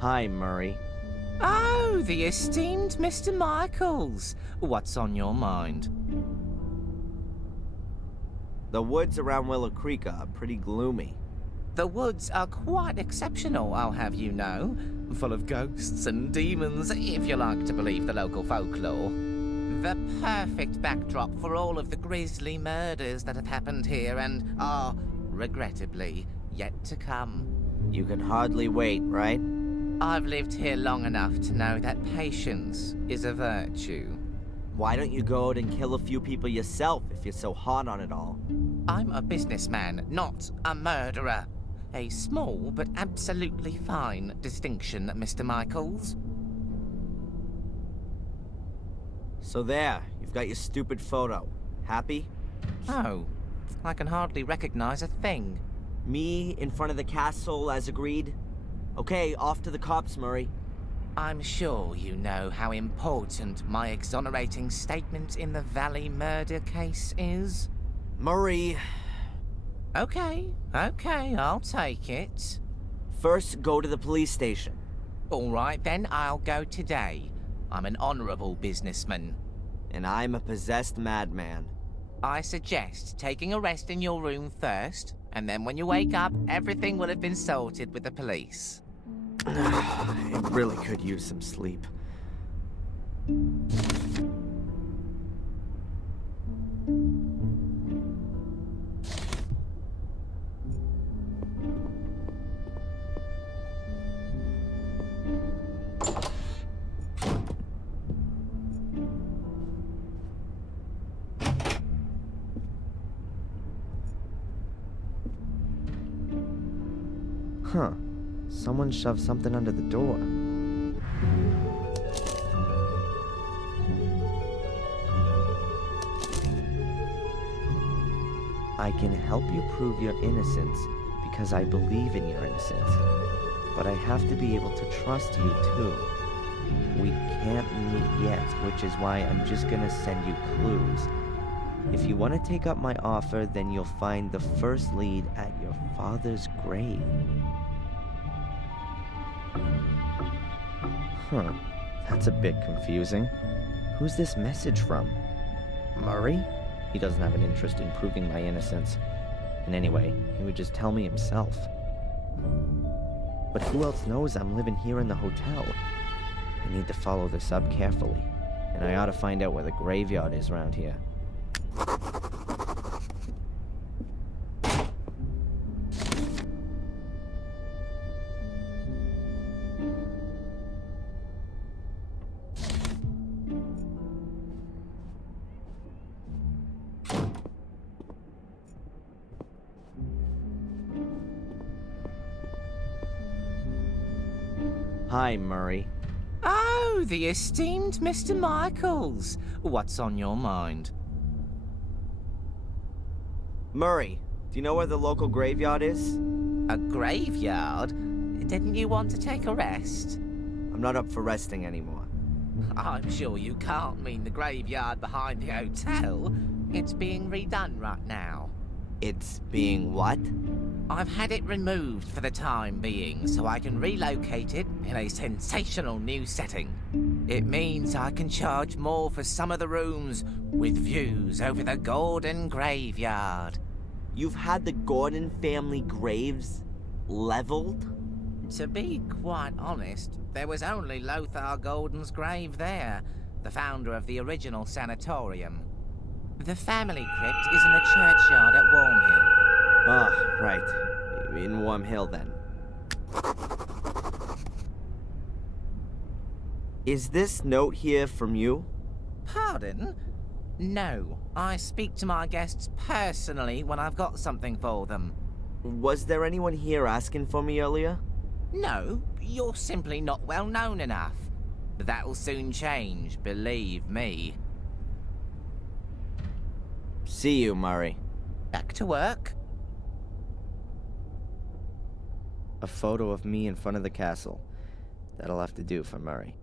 Hi, Murray. Oh, the esteemed Mr. Michaels. What's on your mind? The woods around Willow Creek are pretty gloomy. The woods are quite exceptional, I'll have you know. Full of ghosts and demons, if you like to believe the local folklore. The perfect backdrop for all of the grisly murders that have happened here and are, regrettably, yet to come. You can hardly wait, right? I've lived here long enough to know that patience is a virtue. Why don't you go out and kill a few people yourself if you're so hot on it all? I'm a businessman, not a murderer. A small but absolutely fine distinction, Mr. Michaels. So there, you've got your stupid photo. Happy? Oh, I can hardly recognize a thing. Me in front of the castle as agreed? Okay, off to the cops, Murray. I'm sure you know how important my exonerating statement in the Valley murder case is. Murray... Okay, I'll take it. First, go to the police station. All right, then, I'll go today. I'm an honorable businessman. And I'm a possessed madman. I suggest taking a rest in your room first, and then when you wake up, everything will have been sorted with the police. It really could use some sleep. Huh. Someone shoved something under the door. I can help you prove your innocence because I believe in your innocence. But I have to be able to trust you too. We can't meet yet, which is why I'm just gonna send you clues. If you want to take up my offer, then you'll find the first lead at your father's grave. Huh, that's a bit confusing. Who's this message from? Murray? He doesn't have an interest in proving my innocence. And anyway, he would just tell me himself. But who else knows I'm living here in the hotel? I need to follow this up carefully. And I ought to find out where the graveyard is around here. Hi, Murray. Oh, the esteemed Mr. Michaels. What's on your mind? Murray, do you know where the local graveyard is? A graveyard? Didn't you want to take a rest? I'm not up for resting anymore. I'm sure you can't mean the graveyard behind the hotel. It's being redone right now. It's being what? I've had it removed for the time being, so I can relocate it in a sensational new setting. It means I can charge more for some of the rooms, with views over the Gordon graveyard. You've had the Gordon family graves leveled? To be quite honest, there was only Lothar Gordon's grave there, the founder of the original sanatorium. The family crypt is in the churchyard at Wormhill. Ah, right. In Warm Hill, then. Is this note here from you? Pardon? No, I speak to my guests personally when I've got something for them. Was there anyone here asking for me earlier? No, you're simply not well known enough. But that'll soon change, believe me. See you, Murray. Back to work. A photo of me in front of the castle. That'll have to do for Murray.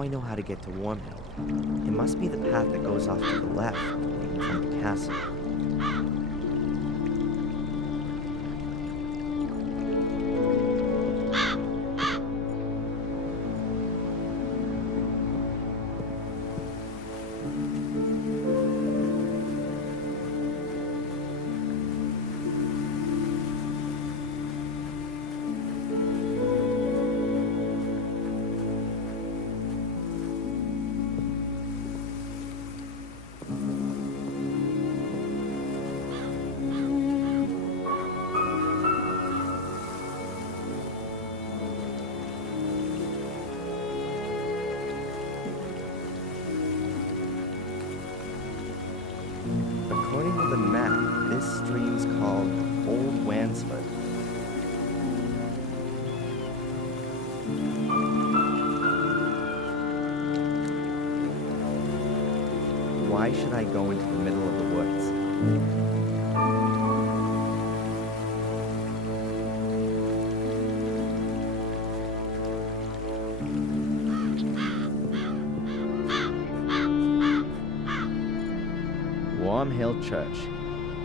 now I know how to get to Wormhill. It must be the path that goes off to the left, from the castle. According to the map, this stream's called Old Wansford. Why should I go into the middle of the woods? Wormhill Church,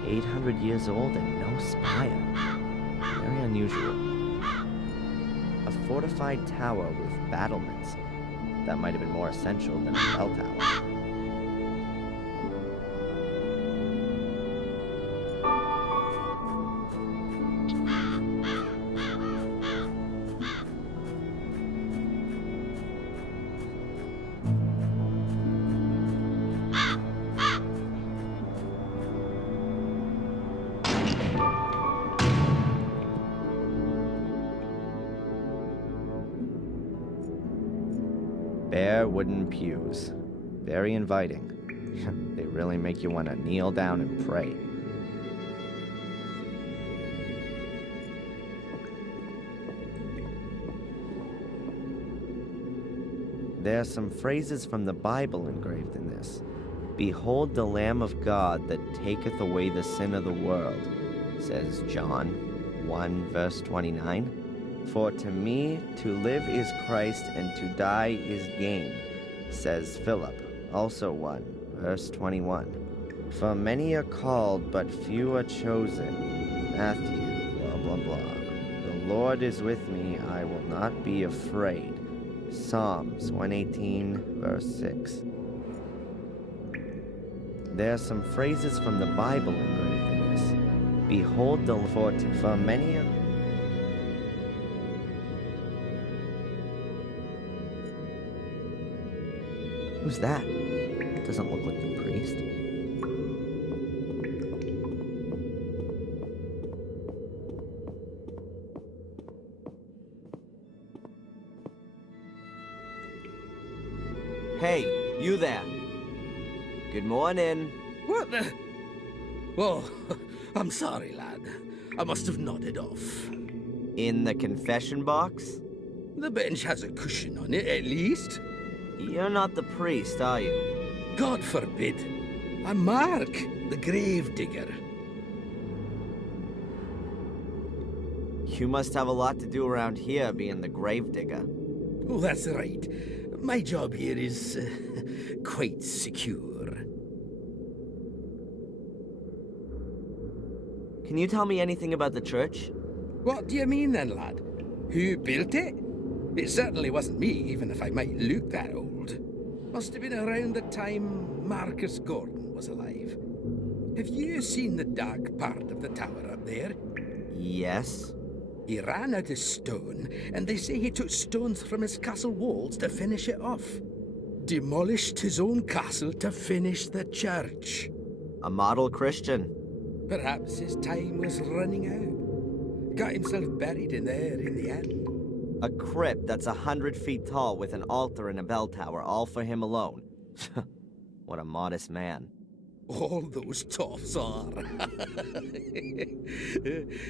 800 years old and no spire. Very unusual. A fortified tower with battlements. That might have been more essential than a bell tower. Bare wooden pews. Very inviting. They really make you want to kneel down and pray. There are some phrases from the Bible engraved in this. Behold the Lamb of God that taketh away the sin of the world, says John 1 verse 29. For to me to live is Christ, and to die is gain, says Philip, also 1, verse 21. For many are called, but few are chosen. Matthew, blah, blah, blah. The Lord is with me, I will not be afraid. Psalms 118, verse 6. There are some phrases from the Bible engraved in this. Behold the Lord, for many are... Who's that? Doesn't look like the priest. Hey, you there. Good morning. What the? Oh, I'm sorry, lad. I must have nodded off. In the confession box? The bench has a cushion on it, at least. You're not the priest, are you? God forbid. I'm Mark, the grave digger. You must have a lot to do around here, being the grave digger. Oh, that's right. My job here is quite secure. Can you tell me anything about the church? What do you mean then, lad? Who built it? It certainly wasn't me, even if I might look that old. Must have been around the time Marcus Gordon was alive. Have you seen the dark part of the tower up there? Yes. He ran out of stone, and they say he took stones from his castle walls to finish it off. Demolished his own castle to finish the church. A model Christian. Perhaps his time was running out. Got himself buried in there in the end. A crypt that's 100 feet tall with an altar and a bell tower, all for him alone. What a modest man. All those toffs are.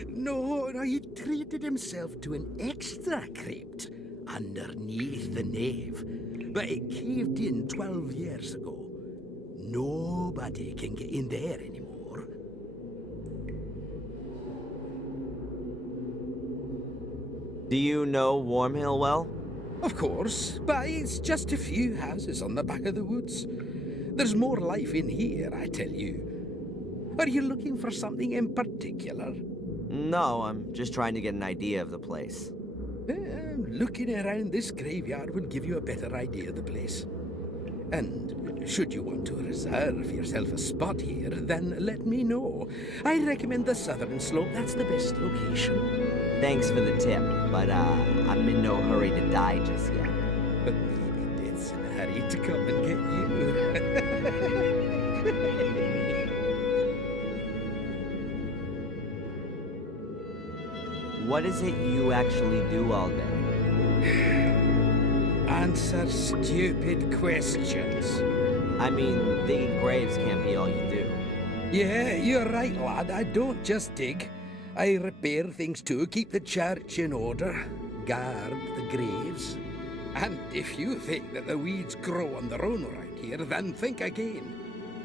No, he treated himself to an extra crypt underneath the nave. But it caved in 12 years ago. Nobody can get in there anymore. Do you know Wormhill well? Of course, but it's just a few houses on the back of the woods. There's more life in here, I tell you. Are you looking for something in particular? No, I'm just trying to get an idea of the place. Looking around this graveyard would give you a better idea of the place. And should you want to reserve yourself a spot here, then let me know. I recommend the southern slope. That's the best location. Thanks for the tip, but I'm in no hurry to die just yet. But maybe death's in a hurry to come and get you. What is it you actually do all day? Answer stupid questions. I mean, digging graves can't be all you do. Yeah, you're right, lad. I don't just dig. I repair things too, keep the church in order, guard the graves. And if you think that the weeds grow on their own around here, then think again.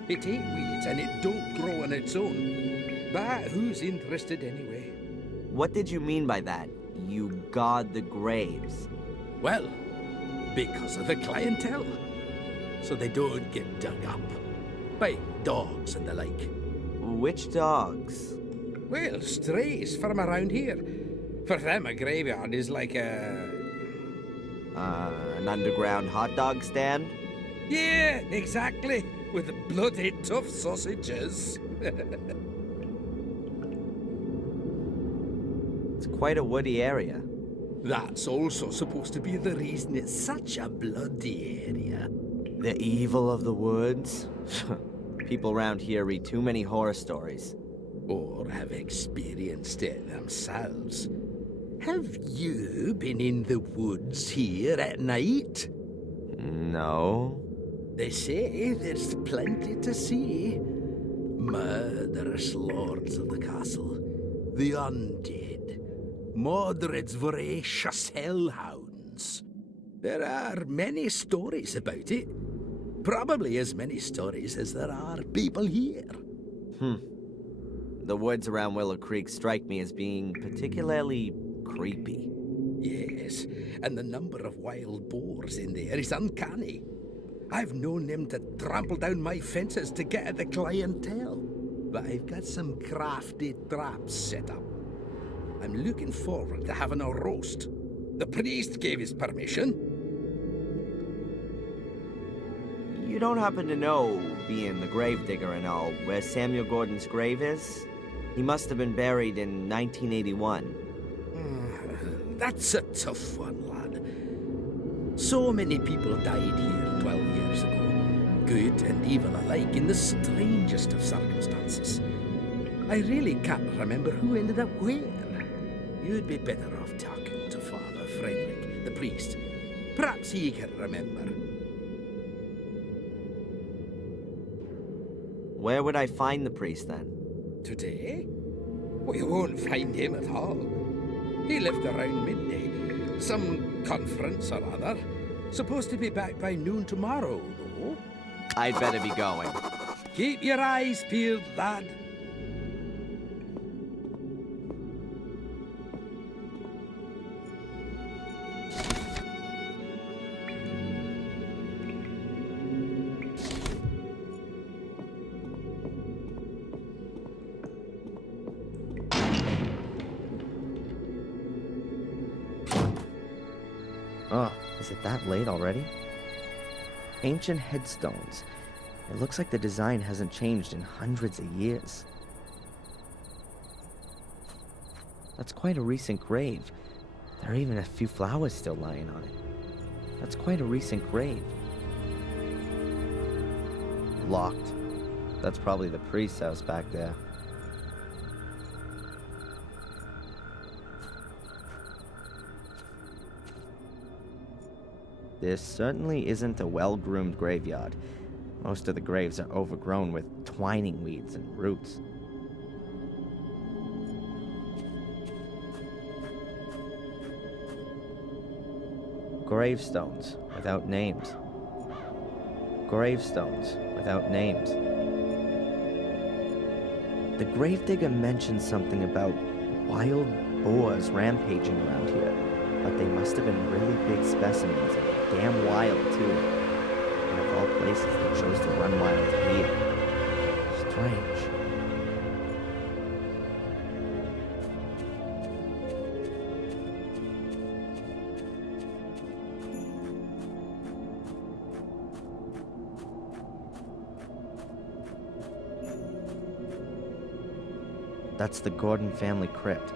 It ain't weeds and it don't grow on its own. But who's interested anyway? What did you mean by that? You guard the graves? Well, because of the clientele. So they don't get dug up by dogs and the like. Which dogs? Well, strays from around here. For them, a graveyard is like An underground hot dog stand? Yeah, exactly. With the bloody tough sausages. It's quite a woody area. That's also supposed to be the reason it's such a bloody area. The evil of the woods? People around here read too many horror stories. Or have experienced it themselves. Have you been in the woods here at night? No. They say there's plenty to see. Murderous lords of the castle, the undead, Mordred's voracious hellhounds. There are many stories about it. Probably as many stories as there are people here. The woods around Willow Creek strike me as being particularly creepy. Yes, and the number of wild boars in there is uncanny. I've known them to trample down my fences to get at the clientele. But I've got some crafty traps set up. I'm looking forward to having a roast. The priest gave his permission. You don't happen to know, being the gravedigger and all, where Samuel Gordon's grave is? He must have been buried in 1981. That's a tough one, lad. So many people died here 12 years ago. Good and evil alike in the strangest of circumstances. I really can't remember who ended up where. You'd be better off talking to Father Frederick, the priest. Perhaps he can remember. Where would I find the priest then? Today? Well, you won't find him at all. He left around midday. Some conference or other. Supposed to be back by noon tomorrow, though. I'd better be going. Keep your eyes peeled, lad. Oh, is it that late already? Ancient headstones. It looks like the design hasn't changed in hundreds of years. That's quite a recent grave. There are even a few flowers still lying on it. That's quite a recent grave. Locked. That's probably the priest's house back there. This certainly isn't a well-groomed graveyard. Most of the graves are overgrown with twining weeds and roots. Gravestones without names. Gravestones without names. The gravedigger mentioned something about wild boars rampaging around here. A But they must have been really big specimens and damn wild, too. And of all places, they chose to run wild here. Strange. That's the Gordon family crypt.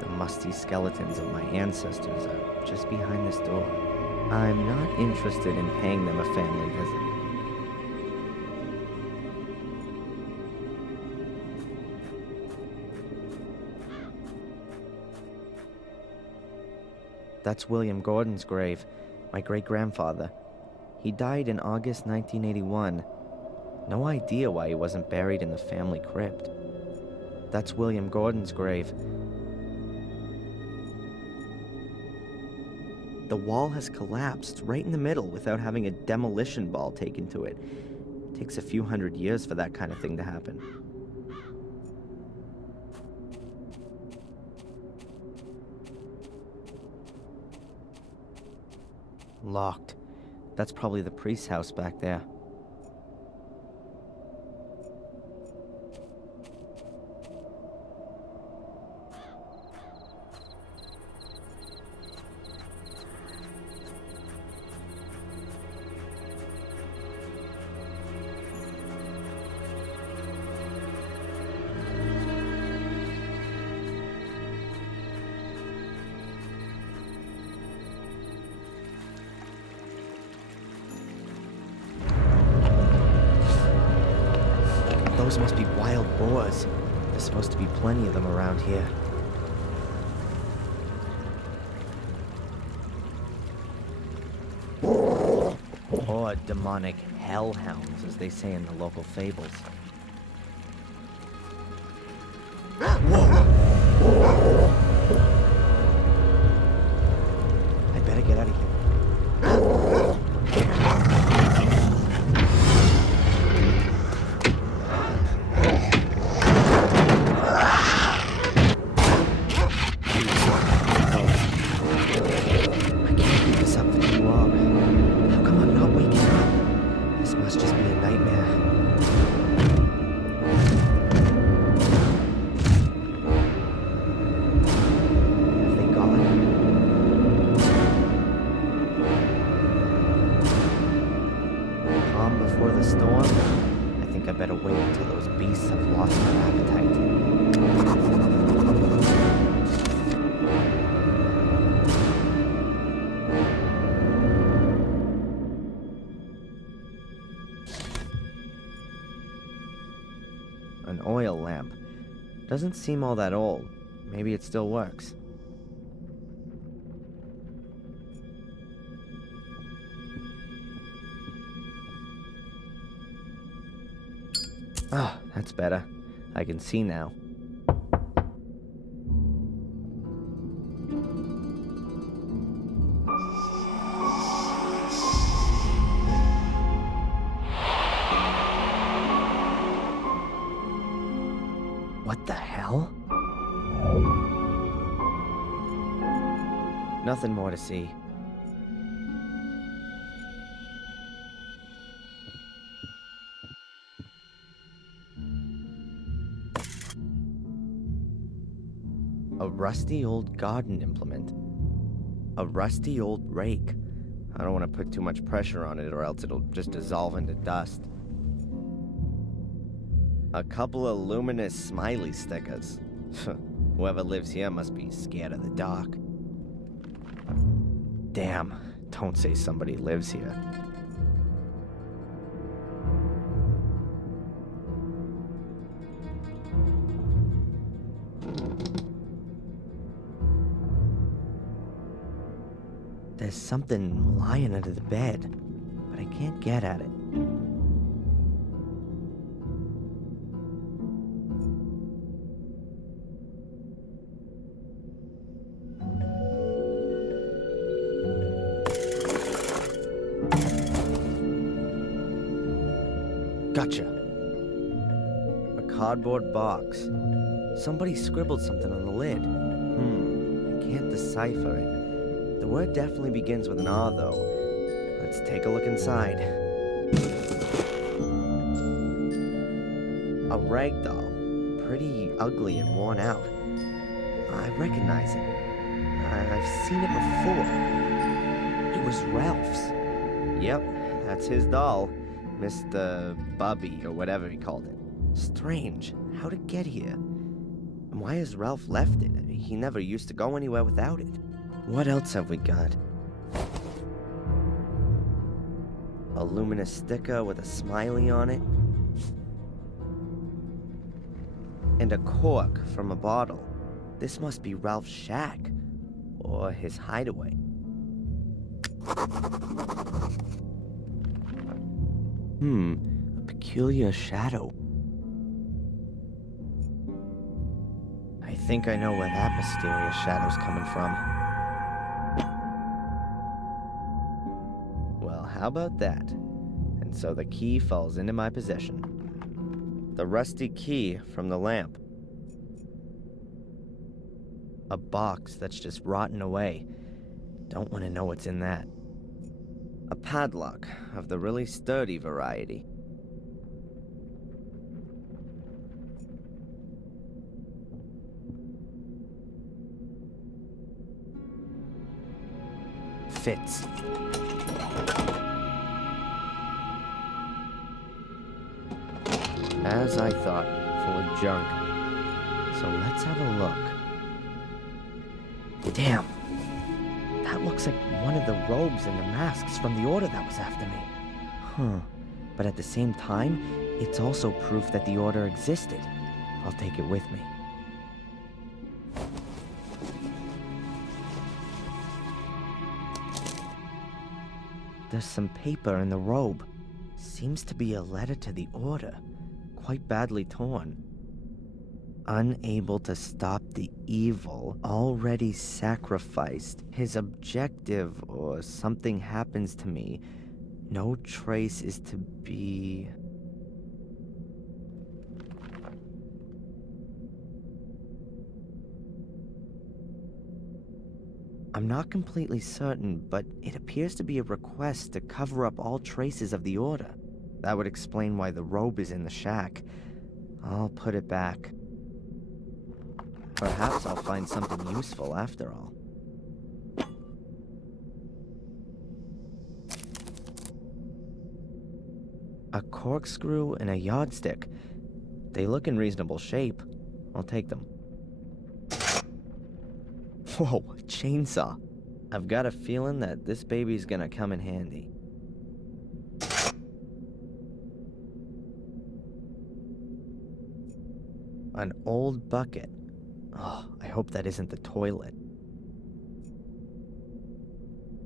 The musty skeletons of my ancestors are just behind this door. I'm not interested in paying them a family visit. That's William Gordon's grave, my great-grandfather. He died in August 1981. No idea why he wasn't buried in the family crypt. That's William Gordon's grave. The wall has collapsed right in the middle without having a demolition ball taken to it. It takes a few hundred years for that kind of thing to happen. Locked. That's probably the priest's house back there. Those must be wild boars. There's supposed to be plenty of them around here. Or demonic hellhounds, as they say in the local fables. I better get out of here. An oil lamp. Doesn't seem all that old. Maybe it still works. Ah, that's better. I can see now. What the hell? Nothing more to see. A rusty old garden implement. A rusty old rake. I don't want to put too much pressure on it or else it'll just dissolve into dust. A couple of luminous smiley stickers. Whoever lives here must be scared of the dark. Damn, don't say somebody lives here. There's something lying under the bed, but I can't get at it. Gotcha. A cardboard box. Somebody scribbled something on the lid. I can't decipher it. word definitely begins with an R, though. Let's take a look inside. A rag doll. Pretty ugly and worn out. I recognize it. I've seen it before. It was Ralph's. Yep, that's his doll. Mr. Bubby, or whatever he called it. Strange. How'd it get here? And why has Ralph left it? He never used to go anywhere without it. What else have we got? A luminous sticker with a smiley on it. And a cork from a bottle. This must be Ralph's shack. Or his hideaway. A peculiar shadow. I think I know where that mysterious shadow's coming from. Well, how about that? And so the key falls into my possession. The rusty key from the lamp. A box that's just rotten away. Don't want to know what's in that. A padlock of the really sturdy variety. Fits. As I thought, full of junk. So let's have a look. Damn! That looks like one of the robes and the masks from the order that was after me. But at the same time, it's also proof that the order existed. I'll take it with me. There's some paper in the robe. Seems to be a letter to the order. Quite badly torn. Unable to stop the evil already sacrificed. His objective, or something happens to me. No trace is to be... I'm not completely certain, but it appears to be a request to cover up all traces of the order. That would explain why the robe is in the shack. I'll put it back. Perhaps I'll find something useful after all. A corkscrew and a yardstick. They look in reasonable shape. I'll take them. Whoa, a chainsaw. I've got a feeling that this baby's gonna come in handy. An old bucket. Oh, I hope that isn't the toilet.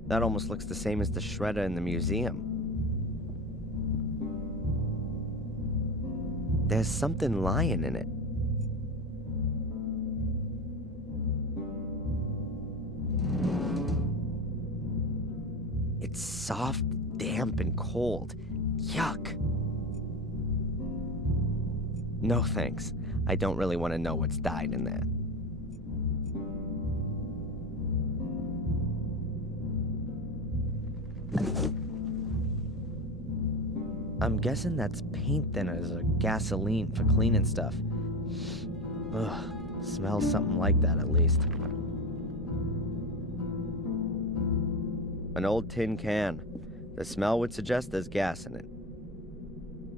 That almost looks the same as the shredder in the museum. There's something lying in it. It's soft, damp, and cold. Yuck. No thanks. I don't really want to know what's died in there. I'm guessing that's paint thinners or gasoline for cleaning stuff. Ugh, smells something like that at least. An old tin can. The smell would suggest there's gas in it.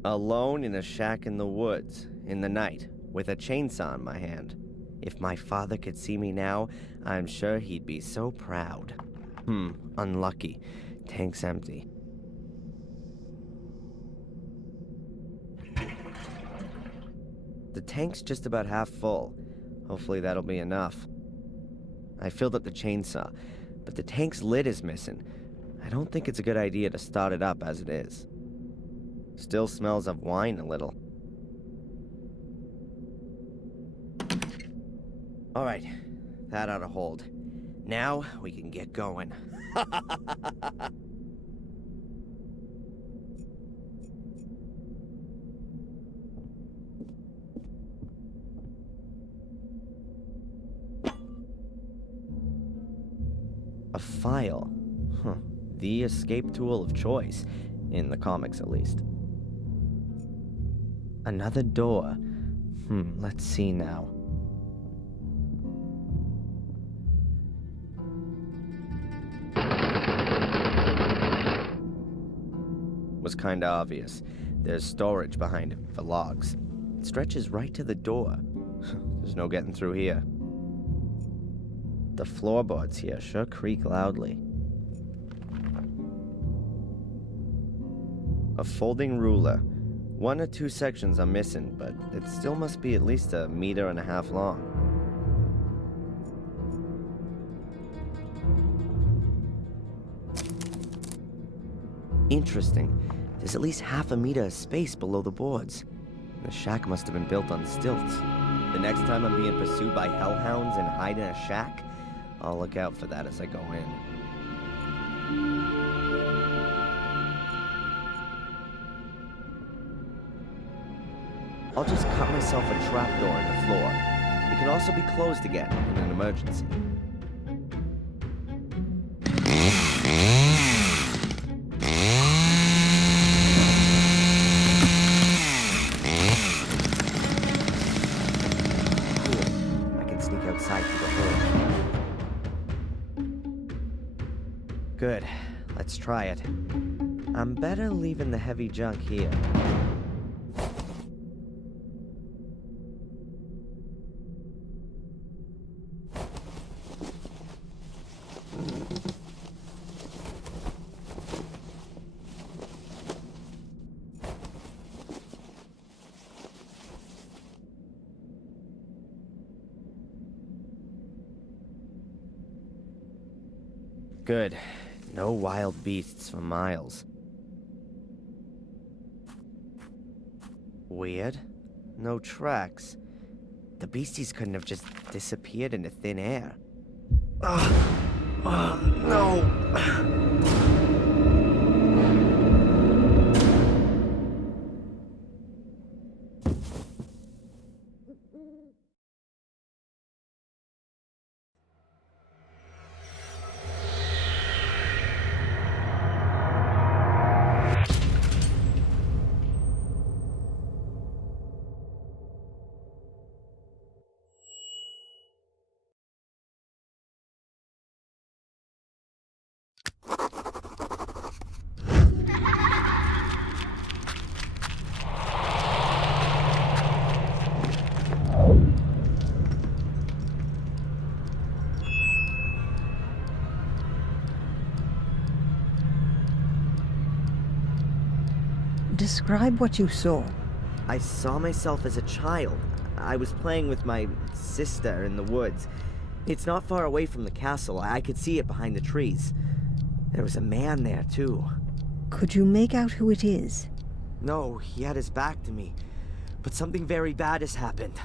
Alone in a shack in the woods, in the night, with a chainsaw in my hand. If my father could see me now, I'm sure he'd be so proud. Unlucky. Tank's empty. The tank's just about half full. Hopefully that'll be enough. I filled up the chainsaw, but the tank's lid is missing. I don't think it's a good idea to start it up as it is. Still smells of wine a little. Alright, that ought to hold. Now we can get going. A file. Huh. The escape tool of choice, in the comics at least. Another door. Let's see now. Was kinda obvious. There's storage behind it for logs. It stretches right to the door. There's no getting through here. The floorboards here sure creak loudly. A folding ruler. 1 or 2 sections are missing, but it still must be at least 1.5 meters long. Interesting. There's at least 1/2 meter of space below the boards. The shack must have been built on stilts. The next time I'm being pursued by hellhounds and hide in a shack, I'll look out for that as I go in. I'll just cut myself a trapdoor in the floor. It can also be closed again in an emergency. Cool. I can sneak outside through the hole. Good. Let's try it. I'm better leaving the heavy junk here. Good. No wild beasts for miles. Weird. No tracks. The beasties couldn't have just disappeared into thin air. No! Describe what you saw. I saw myself as a child. I was playing with my sister in the woods. It's not far away from the castle. I could see it behind the trees. There was a man there, too. Could you make out who it is? No, he had his back to me. But something very bad has happened.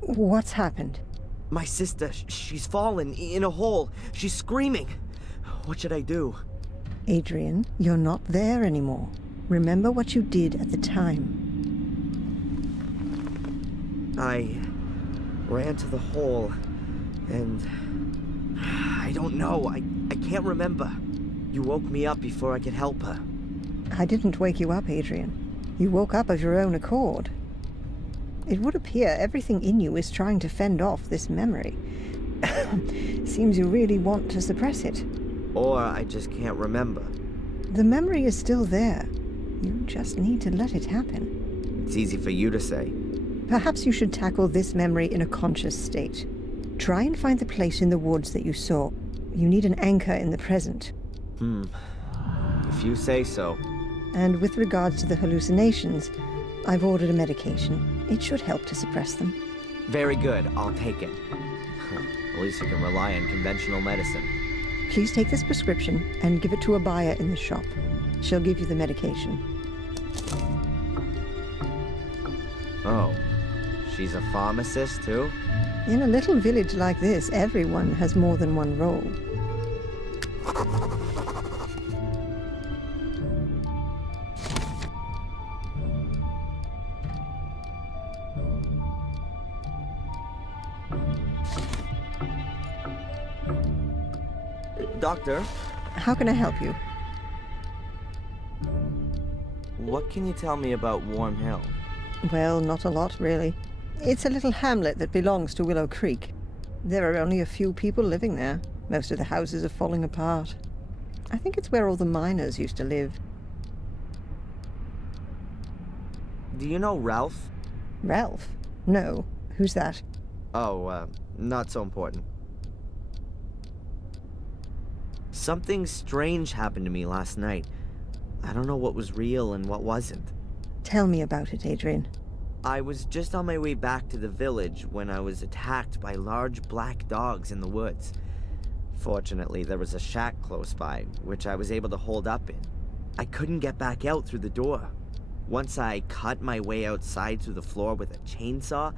What's happened? My sister, she's fallen in a hole. She's screaming. What should I do? Adrian, you're not there anymore. Remember what you did at the time. I ran to the hole, and I don't know. I can't remember. You woke me up before I could help her. I didn't wake you up, Adrian. You woke up of your own accord. It would appear everything in you is trying to fend off this memory. Seems you really want to suppress it. Or I just can't remember. The memory is still there. You just need to let it happen. It's easy for you to say. Perhaps you should tackle this memory in a conscious state. Try and find the place in the woods that you saw. You need an anchor in the present. If you say so. And with regards to the hallucinations, I've ordered a medication. It should help to suppress them. Very good. I'll take it. At least you can rely on conventional medicine. Please take this prescription and give it to a buyer in the shop. She'll give you the medication. Oh, she's a pharmacist too? In a little village like this, everyone has more than one role. Doctor, How can I help you? what can you tell me about Warm Hill? Well, not a lot, really. It's a little hamlet that belongs to Willow Creek. There are only a few people living there. Most of the houses are falling apart. I think it's where all the miners used to live. Do you know Ralph? Ralph? No. Who's that? Oh, not so important. Something strange happened to me last night. I don't know what was real and what wasn't. Tell me about it, Adrian. I was just on my way back to the village when I was attacked by large black dogs in the woods. Fortunately, there was a shack close by, which I was able to hold up in. I couldn't get back out through the door. Once I cut my way outside through the floor with a chainsaw,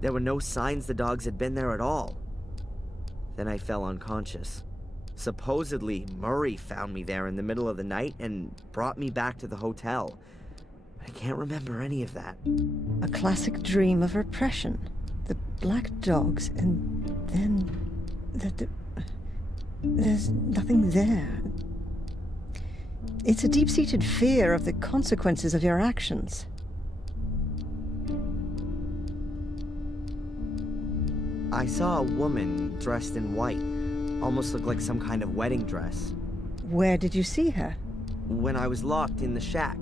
there were no signs the dogs had been there at all. Then I fell unconscious. Supposedly, Murray found me there in the middle of the night and brought me back to the hotel. I can't remember any of that. A classic dream of repression. The black dogs, and then... There's nothing there. It's a deep-seated fear of the consequences of your actions. I saw a woman dressed in white. Almost looked like some kind of wedding dress. Where did you see her? When I was locked in the shack,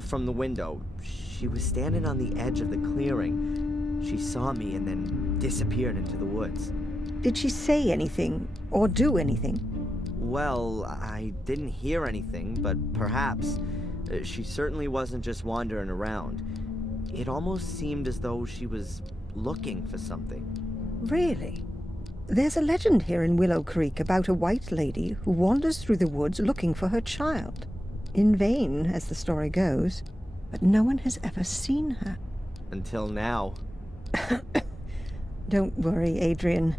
from the window, she was standing on the edge of the clearing. She saw me and then disappeared into the woods. Did she say anything, or do anything? Well, I didn't hear anything, but perhaps. She certainly wasn't just wandering around. It almost seemed as though she was looking for something. Really? There's a legend here in Willow Creek about a white lady who wanders through the woods looking for her child. In vain, as the story goes, but no one has ever seen her. Until now. Don't worry, Adrian.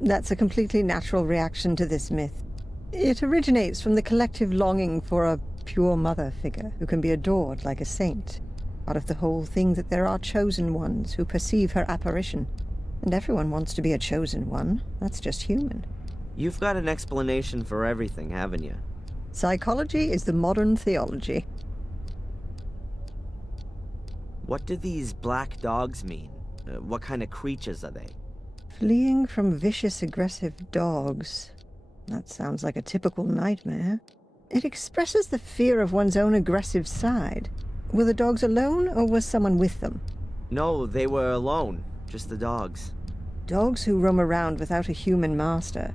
That's a completely natural reaction to this myth. It originates from the collective longing for a pure mother figure who can be adored like a saint. Part of the whole thing that there are chosen ones who perceive her apparition. And everyone wants to be a chosen one. That's just human. You've got an explanation for everything, haven't you? Psychology is the modern theology. What do these black dogs mean? What kind of creatures are they? Fleeing from vicious, aggressive dogs. That sounds like a typical nightmare. It expresses the fear of one's own aggressive side. Were the dogs alone, or was someone with them? No, they were alone. Just the dogs. Dogs who roam around without a human master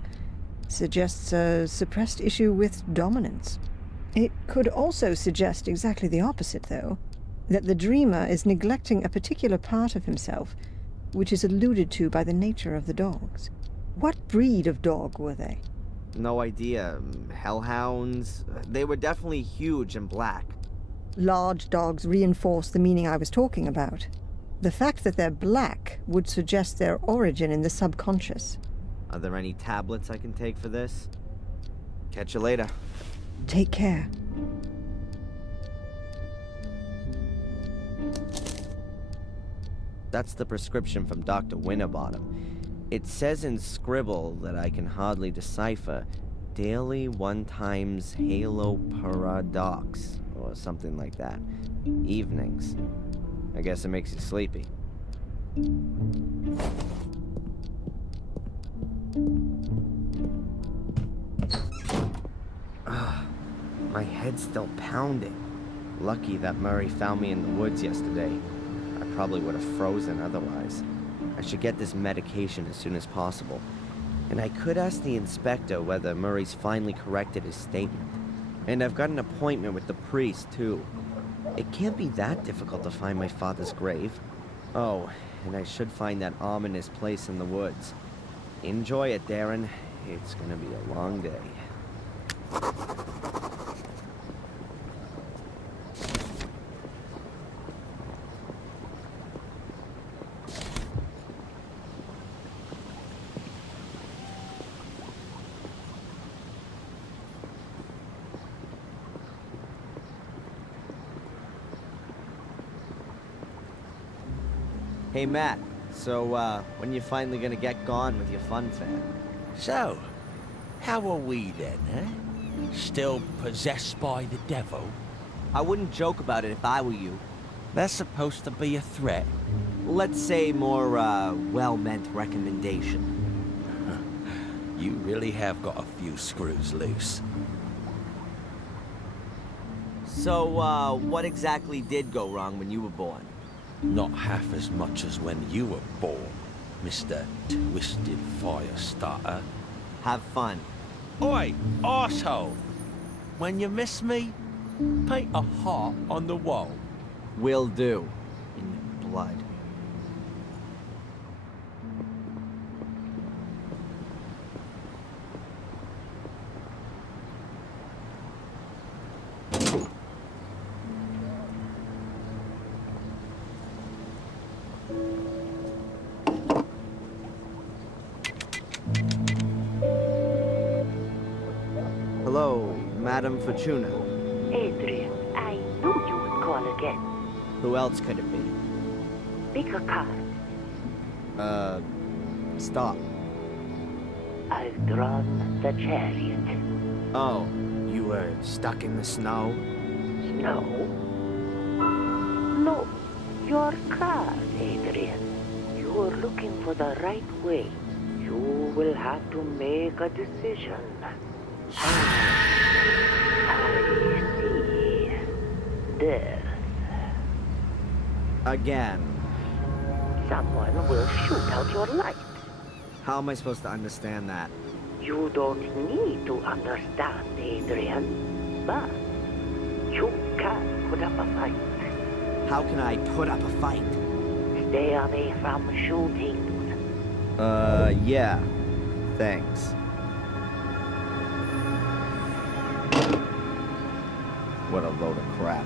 suggests a suppressed issue with dominance. It could also suggest exactly the opposite, though. That the dreamer is neglecting a particular part of himself, which is alluded to by the nature of the dogs. What breed of dog were they? No idea. Hellhounds? They were definitely huge and black. Large dogs reinforce the meaning I was talking about. The fact that they're black would suggest their origin in the subconscious. Are there any tablets I can take for this? Catch you later. Take care. That's the prescription from Dr. Winterbottom. It says in scribble that I can hardly decipher daily 1 times halo paradox, or something like that. Evenings. I guess it makes you sleepy. My head's still pounding. Lucky that Murray found me in the woods yesterday. I probably would have frozen otherwise. I should get this medication as soon as possible. And I could ask the inspector whether Murray's finally corrected his statement. And I've got an appointment with the priest, too. It can't be that difficult to find my father's grave. Oh, and I should find that ominous place in the woods. Enjoy it, Dэрrен. It's gonna be a long day. Hey, Matt. So, when you finally gonna get gone with your fun fair? So, How are we then, eh? Still possessed by the devil? I wouldn't joke about it if I were you. That's supposed to be a threat. Let's say more, well-meant recommendation. You really have got a few screws loose. So, what exactly did go wrong when you were born? Not half as much as when you were born, Mr. Twisted Firestarter. Have fun. Oi, arsehole! When you miss me, paint a heart on the wall. Will do. In your blood. Hello, Madam Fortuna. Adrian, I knew you would call again. Who else could it be? Pick a card. Stop. I've drawn the chariot. Oh, you were stuck in the snow? Snow? No, your card, Adrian. You are looking for the right way. You will have to make a decision. I see. Death. Again. Someone will shoot out your light. How am I supposed to understand that? You don't need to understand, Adrian. But you can put up a fight. How can I put up a fight? Stay away from shootings. Yeah. Thanks. What a load of crap.